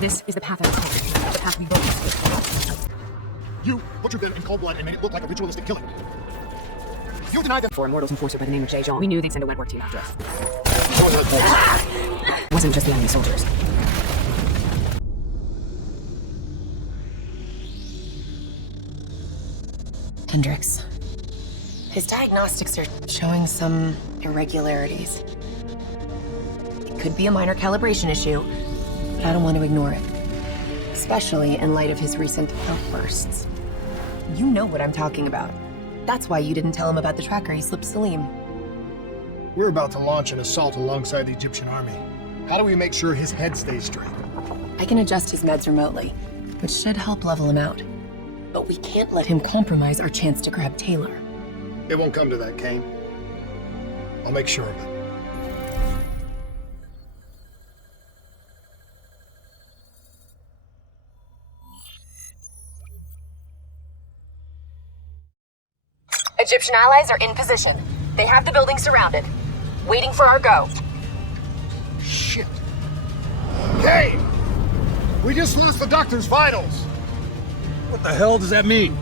This is the path I was taking. The path we both took. You butchered them in cold blood and made it look like a ritualistic killing. You denied them For a mortal enforcer by the name of J. John, we knew they'd send a Wentworth team after us. It wasn't just the enemy soldiers. Hendricks. His diagnostics are showing some irregularities. It could be a minor calibration issue, but I don't want to ignore it. Especially in light of his recent outbursts. You know what I'm talking about. That's why you didn't tell him about the tracker he slipped Salim. We're about to launch an assault alongside the Egyptian army. How do we make sure his head stays straight? I can adjust his meds remotely, which should help level him out. But we can't let him compromise our chance to grab Taylor. It won't come to that, Kane. I'll make sure of it. Egyptian allies are in position. They have the building surrounded, waiting for our go. Shit. Kane! We just lost the doctor's vitals! What the hell does that mean?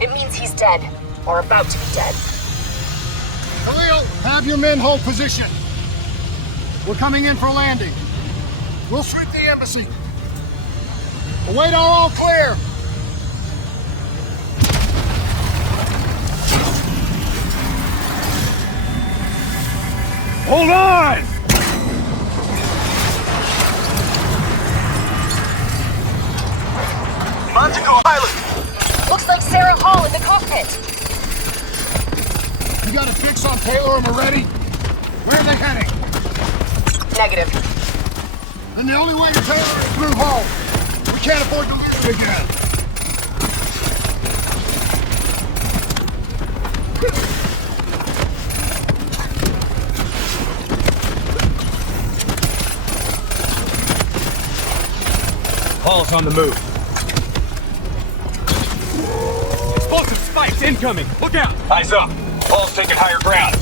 It means he's dead, or about to be dead. Khalil, have your men hold position. We're coming in for landing. We'll sweep the embassy. Await all clear. Hold on! Manticore pilot! Looks like Sarah Hall in the cockpit. You got a fix on Taylor and Moretti? Where are they heading? Negative. Then the only way to Taylor is through Hall. We can't afford to lose it again. Hall's on the move. Explosive spikes incoming! Look out! Eyes up! Hall's taking higher ground.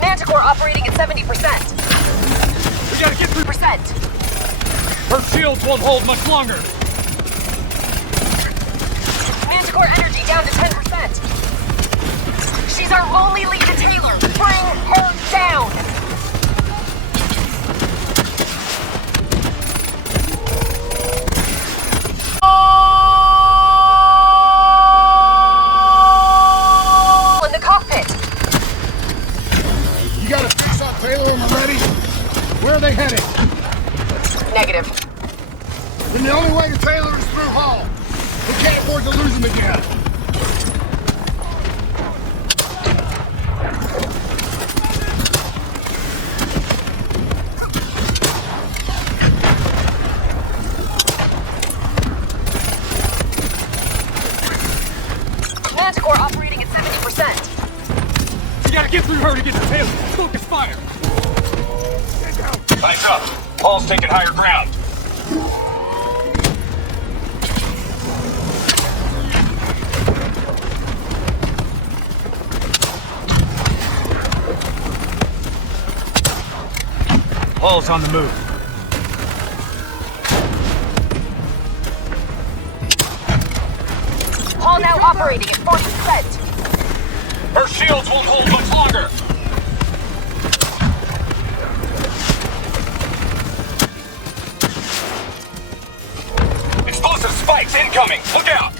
Manticore operating at 70%. We gotta get through. Her shields won't hold much longer. Manticore energy down to 10%. She's our only lead to Taylor. Bring her down. In the cockpit. You got a fix on Taylor and Moretti? Where are they heading? Negative. Then the only way to Taylor is through Hall. We can't afford to lose him again. Manticore operating at 70%. We gotta get through her to get to Taylor. Focus fire. Eyes up! Hall's taking higher ground. Hall's on the move. Hall now operating at 40%. Her shields won't hold much longer. Explosive spikes incoming! Look out!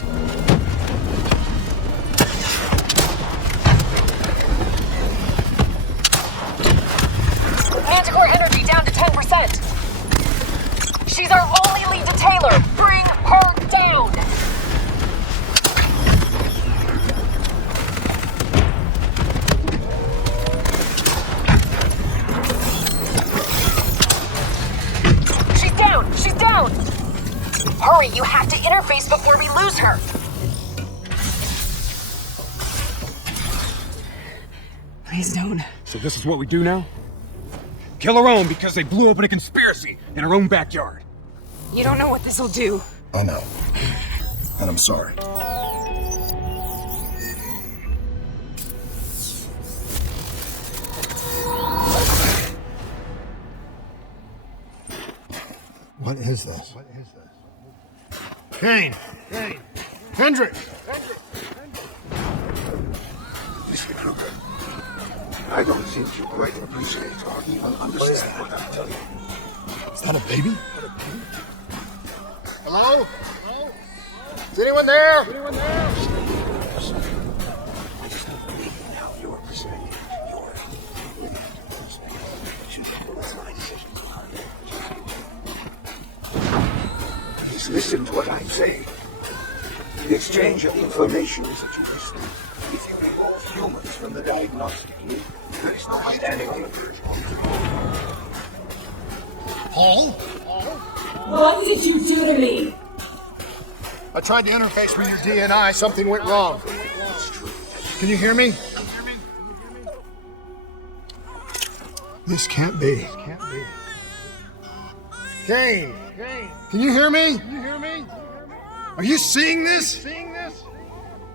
Manticore energy down to 10%. She's our only lead to Taylor. Bring her down. She's down. She's down. Hurry, you have to interface before we lose her. Please don't. So this is what we do now? Kill our own because they blew open a conspiracy in our own backyard. You don't know what this'll do. I know. And I'm sorry. What is this? Kane! Hendrik! Mr. Kruger, I don't think you quite appreciate or even understand what I'm telling you. Is that a baby? Hello? Is anyone there? Now you're presenting Please listen to what I'm saying. The exchange of information is at your risk. If you remove humans from the diagnostic loop, there is no standing in. Paul? What did you do to me? I tried to interface with your DNI. Something went wrong. Can you hear me? This can't be. Kane! Can you hear me? Are you seeing this?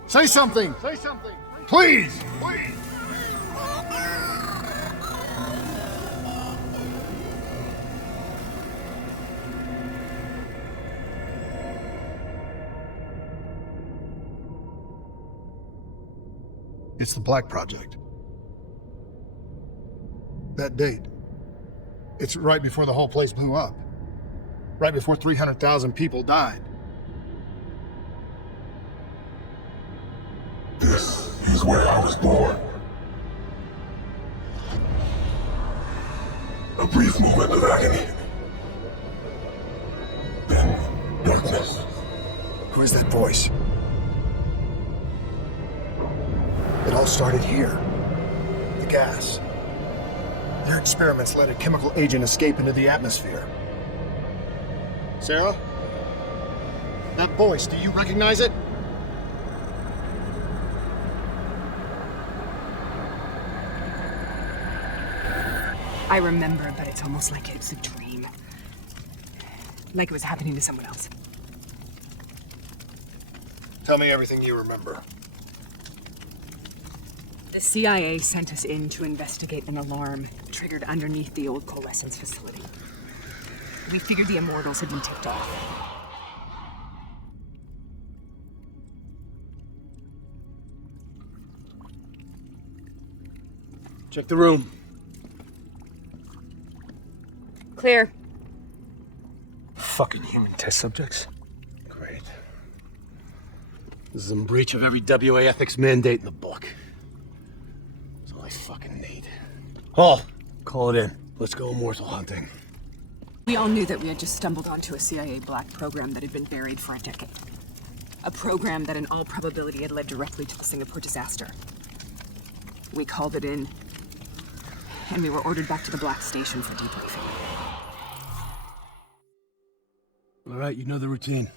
Say something. Please. It's the Black Project. That date. It's right before the whole place blew up. Right before 300,000 people died. This is where I was born. A brief moment of agony. Then darkness. Who is that voice? It all started here. The gas. Your experiments let a chemical agent escape into the atmosphere. Sarah? That voice, do you recognize it? I remember, but it's almost like it's a dream. Like it was happening to someone else. Tell me everything you remember. The CIA sent us in to investigate an alarm triggered underneath the old coalescence facility. We figured the immortals had been tipped off. Check the room. Clear. Fucking human test subjects. Great. This is in breach of every WA ethics mandate in the book. That's all I fucking need. Oh, call it in. Let's go immortal hunting. We all knew that we had just stumbled onto a CIA black program that had been buried for a decade. A program that in all probability had led directly to the Singapore disaster. We called it in, and we were ordered back to the Black Station for debriefing. All right, you know the routine.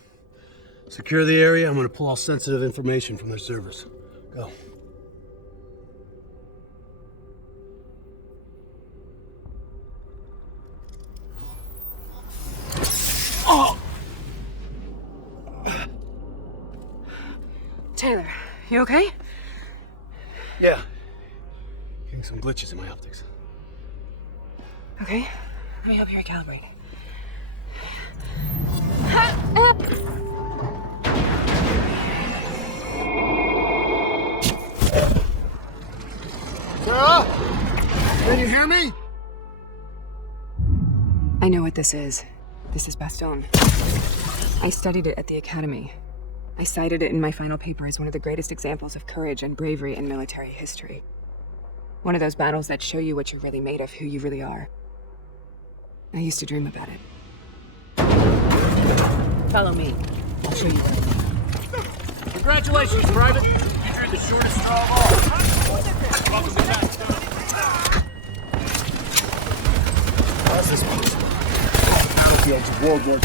Secure the area. I'm gonna pull all sensitive information from their servers. Go. Taylor, you okay? Yeah. Getting some glitches in my optics. Okay. Let me help you recalibrate. Sarah? Can you hear me? I know what this is. This is Bastogne. I studied it at the academy. I cited it in my final paper as one of the greatest examples of courage and bravery in military history. One of those battles that show you what you're really made of, who you really are. I used to dream about it. Follow me. I'll show you where. Congratulations, Private. You drew the shortest straw of all. What was that? How's this possible? Battlefields of World War II.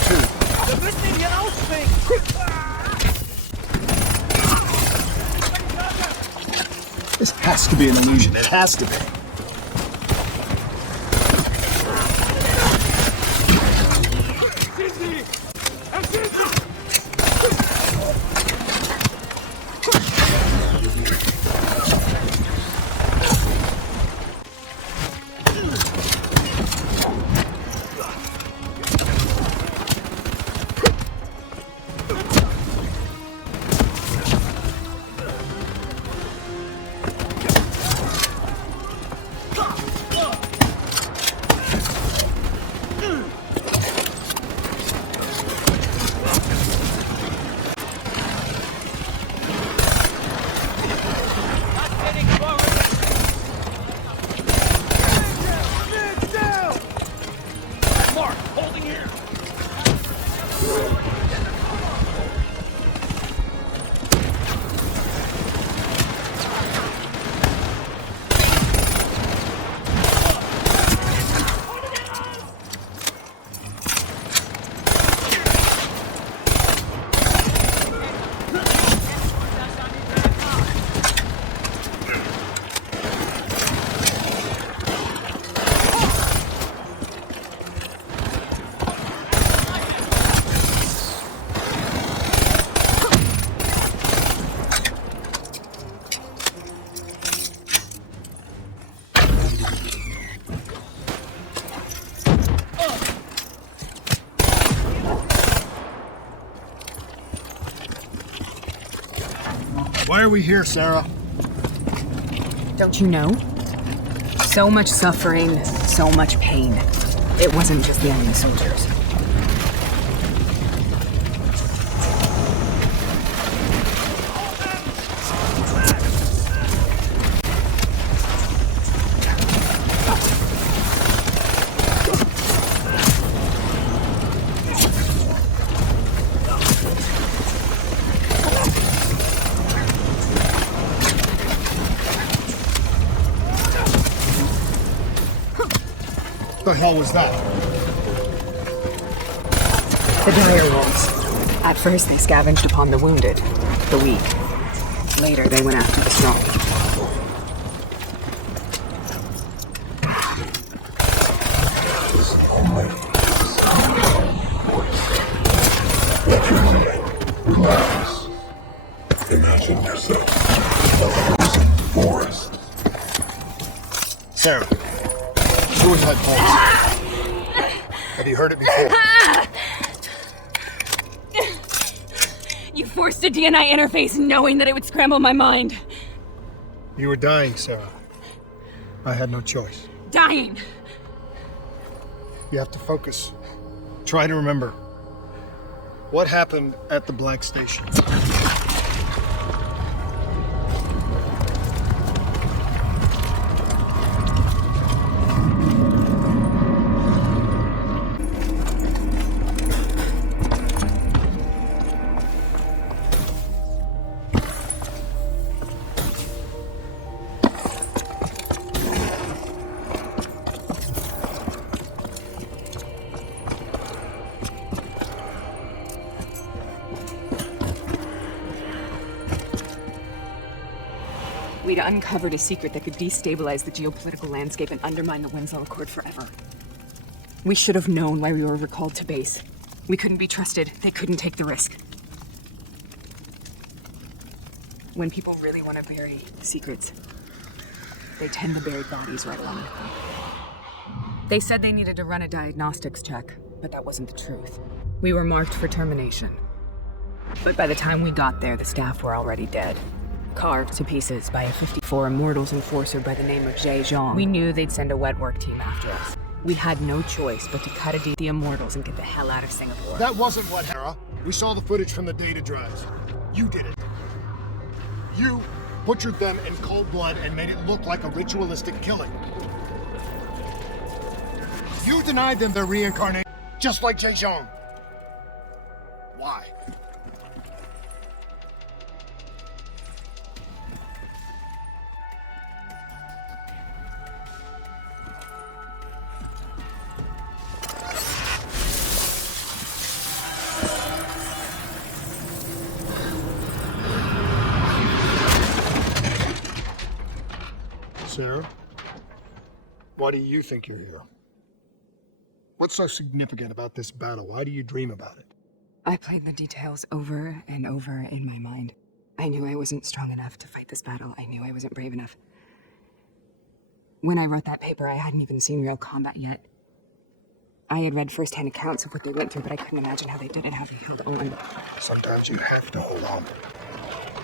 This has to be an illusion. It has to be. Holding here! Why are we here, Sarah? Don't you know? So much suffering, so much pain. It wasn't just the enemy soldiers. What the hell was that? The dire wolves. At first, they scavenged upon the wounded, the weak. Later, they went after the strong. Imagine yourself a frozen forest. Sarah, suicide pulse. Have you heard it before? You forced a DNI interface knowing that it would scramble my mind. You were dying, Sarah. I had no choice. Dying. You have to focus. Try to remember. What happened at the Black Station? We'd uncovered a secret that could destabilize the geopolitical landscape and undermine the Winslow Accord forever. We should have known why we were recalled to base. We couldn't be trusted. They couldn't take the risk. When people really want to bury secrets, they tend to bury bodies right along with them. They said they needed to run a diagnostics check, but that wasn't the truth. We were marked for termination. But by the time we got there, the staff were already dead. Carved to pieces by a 54 Immortals enforcer by the name of Jay Zhang. We knew they'd send a wet work team after us. We had no choice but to cut a deal with the Immortals and get the hell out of Singapore. That wasn't what, Hera. We saw the footage from the data drives. You did it. You butchered them in cold blood and made it look like a ritualistic killing. You denied them their reincarnation, just like Jay Zhang. Why? Sarah, why do you think you're here? What's so significant about this battle? Why do you dream about it? I played the details over and over in my mind. I knew I wasn't strong enough to fight this battle. I knew I wasn't brave enough. When I wrote that paper, I hadn't even seen real combat yet. I had read firsthand accounts of what they went through, but I couldn't imagine how they did it, how they held on. Sometimes you have to hold on.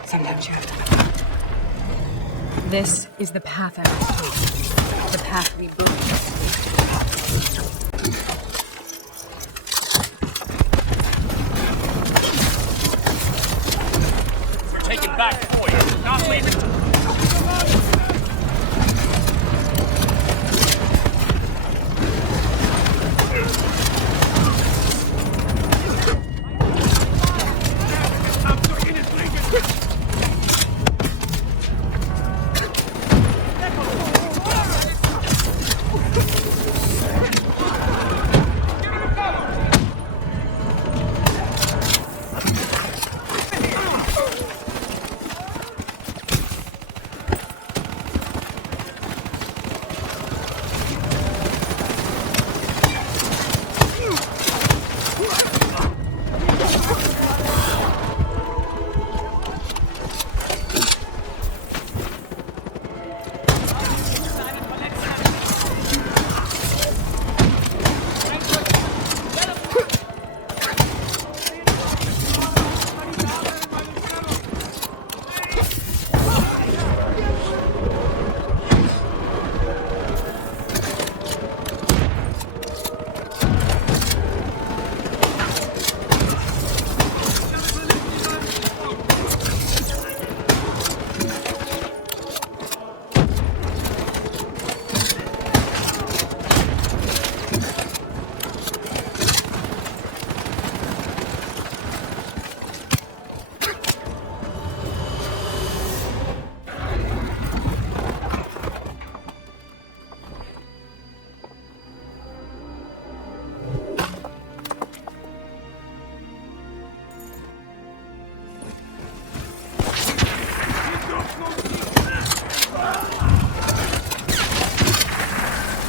Sometimes you have to. This is the path I must take. The path we both We're taking back the point. Not leaving.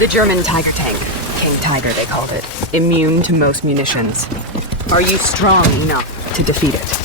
The German Tiger tank. King Tiger, they called it. Immune to most munitions. Are you strong enough to defeat it?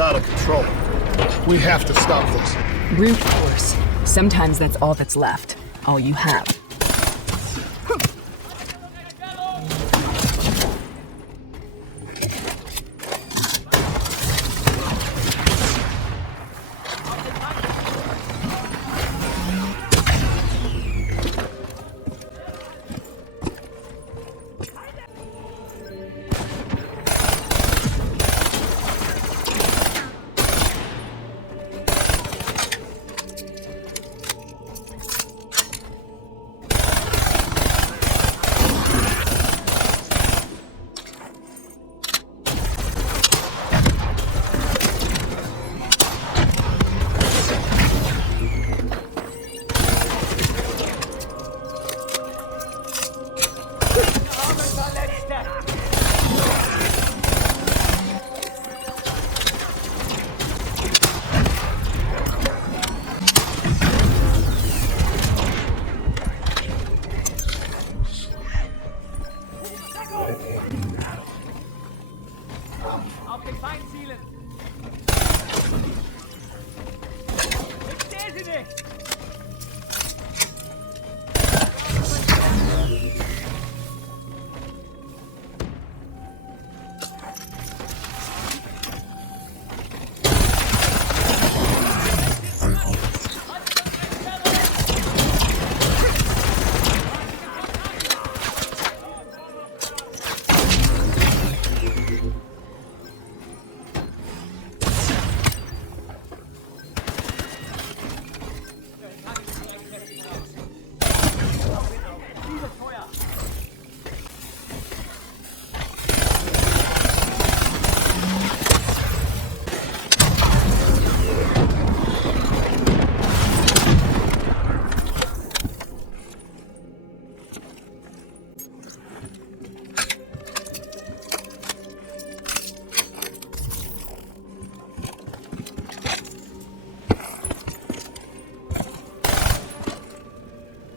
Out of control. We have to stop this. Brute force. Sometimes that's all that's left. All you have.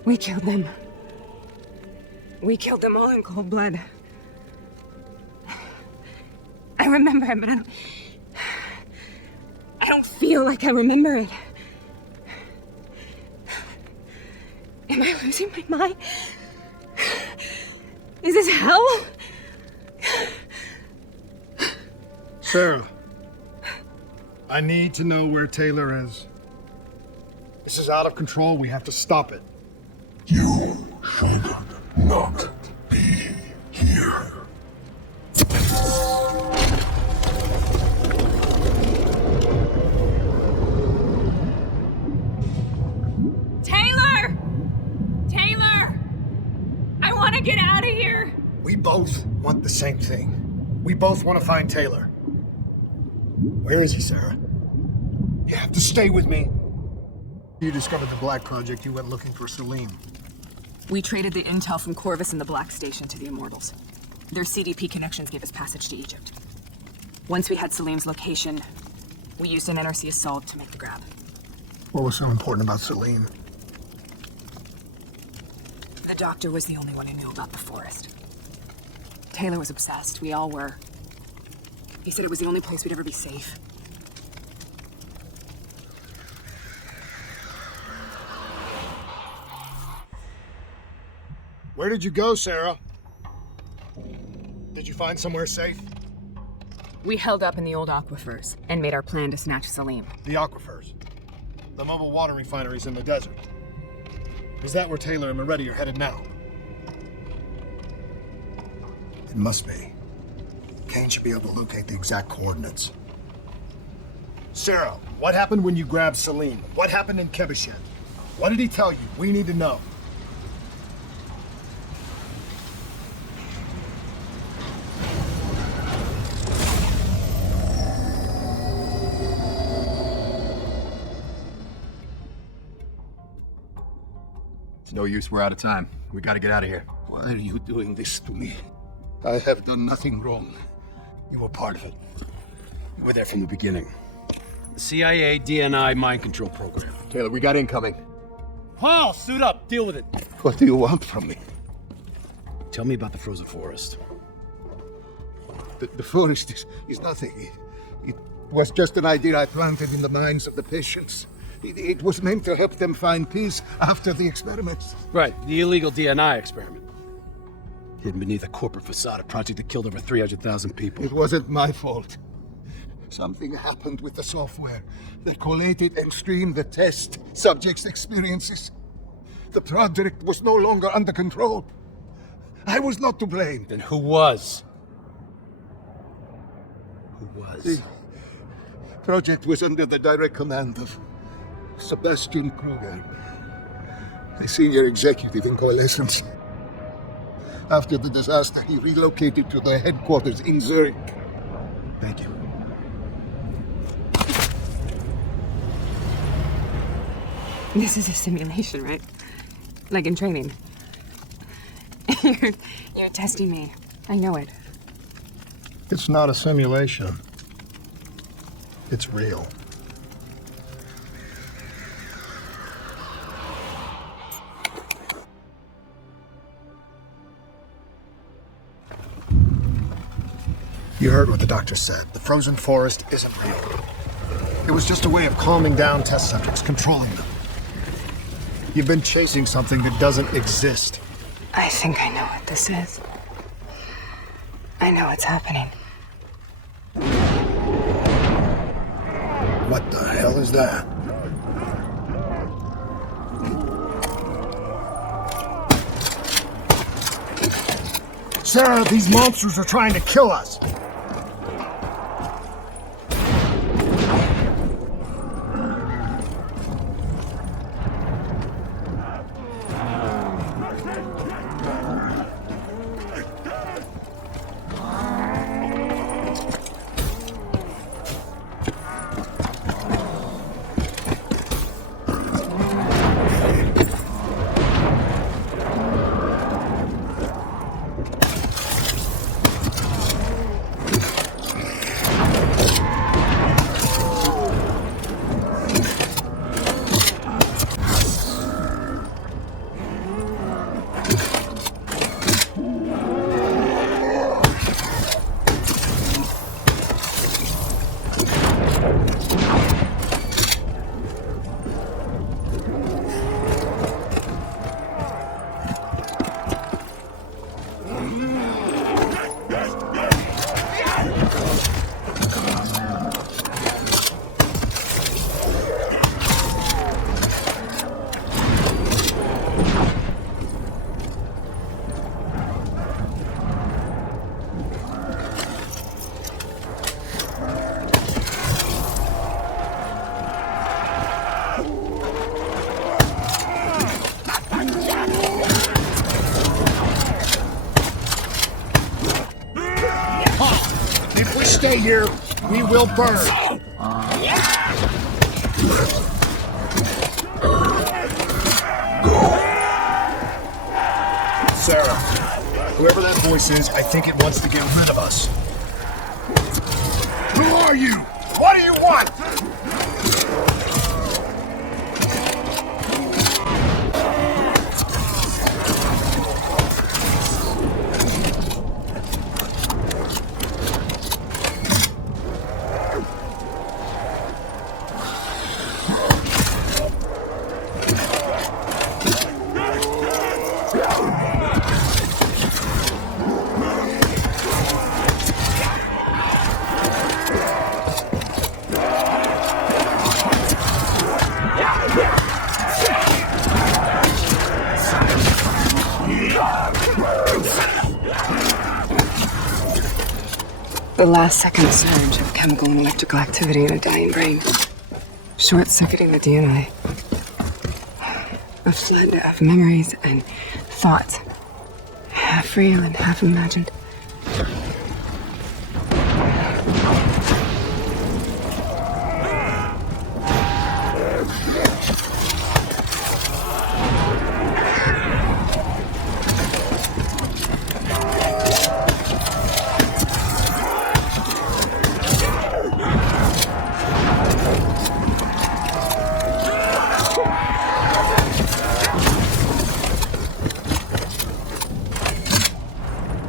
We killed them. We killed them all in cold blood. I remember it, but I don't feel like I remember it. Am I losing my mind? Is this hell? Sarah, I need to know where Taylor is. This is out of control. We have to stop it. You should not be here. Taylor! Taylor! I want to get out of here! We both want the same thing. We both want to find Taylor. Where is he, Sarah? You have to stay with me. You discovered the Black Project. You went looking for Salim. We traded the intel from Corvus and the Black Station to the Immortals. Their CDP connections gave us passage to Egypt. Once we had Salim's location, we used an NRC assault to make the grab. What was so important about Salim? The doctor was the only one who knew about the forest. Taylor was obsessed. We all were. He said it was the only place we'd ever be safe. Where did you go, Sarah? Did you find somewhere safe? We held up in the old aquifers and made our plan to snatch Salim. The aquifers. The mobile water refineries in the desert. Is that where Taylor and Moretti are headed now? It must be. Kane should be able to locate the exact coordinates. Sarah, what happened when you grabbed Salim? What happened in Kebishet? What did he tell you? We need to know. It's no use, we're out of time. We gotta get out of here. Why are you doing this to me? I have done nothing wrong. You were part of it. You were there from the beginning. The CIA DNI mind control program. Taylor, we got incoming. Paul, suit up, deal with it. What do you want from me? Tell me about the frozen forest. The forest is nothing. It was just an idea I planted in the minds of the patients. It was meant to help them find peace after the experiments. Right, the illegal DNI experiment. Hidden beneath a corporate facade, a project that killed over 300,000 people. It wasn't my fault. Something happened with the software that collated and streamed the test subjects' experiences. The project was no longer under control. I was not to blame. Then who was? Who was? The project was under the direct command of Sebastian Kruger, the senior executive in Coalescence. After the disaster, he relocated to their headquarters in Zurich. Thank you. This is a simulation, right? Like in training. You're testing me. I know it. It's not a simulation. It's real. You heard what the doctor said. The frozen forest isn't real. It was just a way of calming down test subjects, controlling them. You've been chasing something that doesn't exist. I think I know what this is. I know what's happening. What the hell is that? Sarah, these monsters are trying to kill us. stay here, we will burn. Sarah, whoever that voice is, I think it wants to get rid of us. Who are you? What do you want? The last second surge of chemical and electrical activity in a dying brain. Short-circuiting the DNA. A flood of memories and thoughts. Half real and half imagined.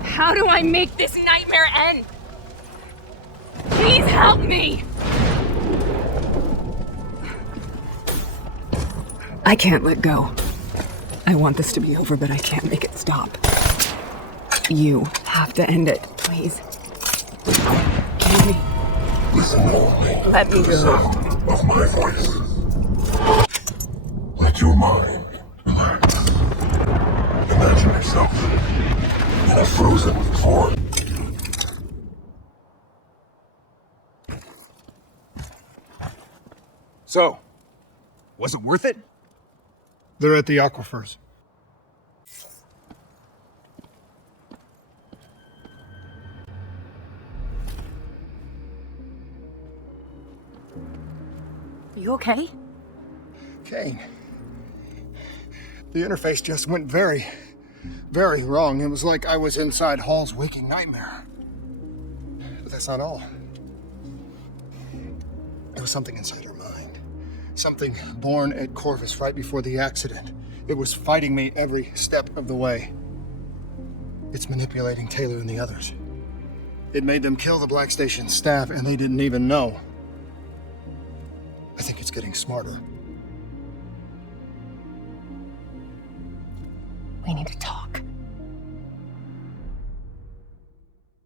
How do I make this nightmare end? Please help me! I can't let go. I want this to be over, but I can't make it stop. You have to end it, please. Kill me. Let me go. Of my voice. Let your mind relax. Imagine yourself in a frozen form. So, was it worth it? They're at the aquifers. You okay? Kane, the interface just went very, very wrong. It was like I was inside Hall's waking nightmare. But that's not all. There was something inside her mind. Something born at Corvus right before the accident. It was fighting me every step of the way. It's manipulating Taylor and the others. It made them kill the Black Station staff, and they didn't even know. I think it's getting smarter. We need to talk.